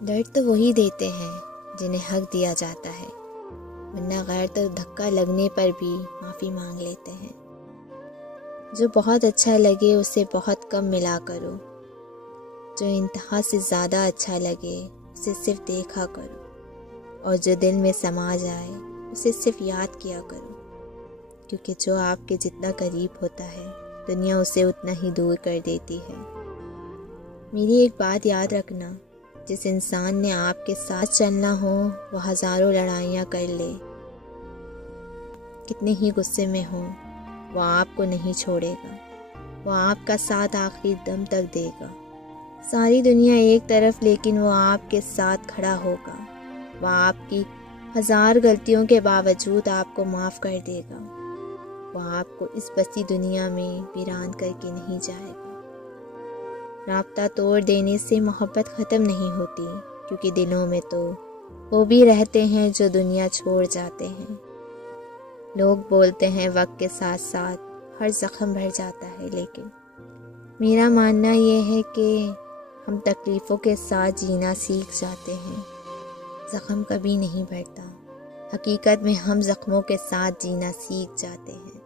درد تو وہی دیتے ہیں جنہیں حق دیا جاتا ہے، ورنہ غیر تو دھکا لگنے پر بھی معافی مانگ لیتے ہیں۔ جو بہت اچھا لگے اسے بہت کم ملا کرو، جو انتہا سے زیادہ اچھا لگے اسے صرف دیکھا کرو، اور جو دل میں سما جائے اسے صرف یاد کیا کرو، کیونکہ جو آپ کے جتنا قریب ہوتا ہے دنیا اسے اتنا ہی دور کر دیتی ہے۔ میری ایک بات یاد رکھنا، جس انسان نے آپ کے ساتھ چلنا ہو وہ ہزاروں لڑائیاں کر لے، کتنے ہی غصے میں ہوں، وہ آپ کو نہیں چھوڑے گا، وہ آپ کا ساتھ آخری دم تک دے گا۔ ساری دنیا ایک طرف لیکن وہ آپ کے ساتھ کھڑا ہوگا، وہ آپ کی ہزار غلطیوں کے باوجود آپ کو معاف کر دے گا، وہ آپ کو اس بسی دنیا میں ویران کر کے نہیں جائے گا۔ رابطہ توڑ دینے سے محبت ختم نہیں ہوتی، کیونکہ دلوں میں تو وہ بھی رہتے ہیں جو دنیا چھوڑ جاتے ہیں۔ لوگ بولتے ہیں وقت کے ساتھ ساتھ ہر زخم بھر جاتا ہے، لیکن میرا ماننا یہ ہے کہ ہم تکلیفوں کے ساتھ جینا سیکھ جاتے ہیں، زخم کبھی نہیں بھرتا۔ حقیقت میں ہم زخموں کے ساتھ جینا سیکھ جاتے ہیں۔